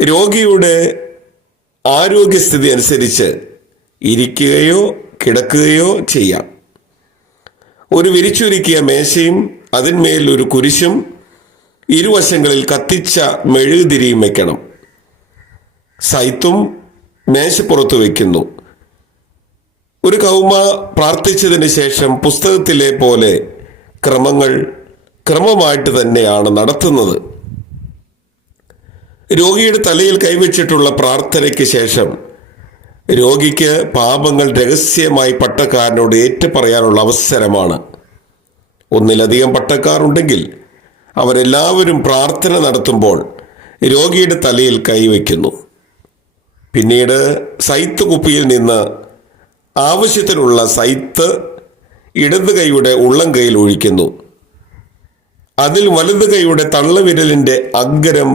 രോഗിയുടെ ആരോഗ്യസ്ഥിതി അനുസരിച്ച് ഇരിക്കുകയോ കിടക്കുകയോ ചെയ്യാം. ഒരു വിരിച്ചൊരുക്കിയ മേശയും അതിന്മേൽ ഒരു കുരിശും ഇരുവശങ്ങളിൽ കത്തിച്ച മെഴുകുതിരിയും വയ്ക്കണം സൈത്തും മേശപ്പുറത്ത് വയ്ക്കുന്നു ഒരു കൗമ പ്രാർത്ഥിച്ചതിന് ശേഷം പുസ്തകത്തിലെ പോലെ ക്രമങ്ങൾ ക്രമമായിട്ട് തന്നെയാണ് നടത്തുന്നത്. രോഗിയുടെ തലയിൽ കൈവച്ചിട്ടുള്ള പ്രാർത്ഥനയ്ക്ക് ശേഷം രോഗിക്ക് പാപങ്ങൾ രഹസ്യമായി പട്ടക്കാരനോട് ഏറ്റുപറയാനുള്ള അവസരമാണ്. ഒന്നിലധികം പട്ടക്കാർ ഉണ്ടെങ്കിൽ അവരെല്ലാവരും പ്രാർത്ഥന നടത്തുമ്പോൾ രോഗിയുടെ തലയിൽ കൈവയ്ക്കുന്നു. പിന്നീട് സൈത്ത് കുപ്പിയിൽ നിന്ന് ആവശ്യത്തിനുള്ള സൈത്ത് ഇടത് കൈയുടെ ഉള്ളം കൈയിൽ ഒഴിക്കുന്നു. അതിൽ വലത് കൈയുടെ തള്ളവിരലിന്റെ അഗ്രം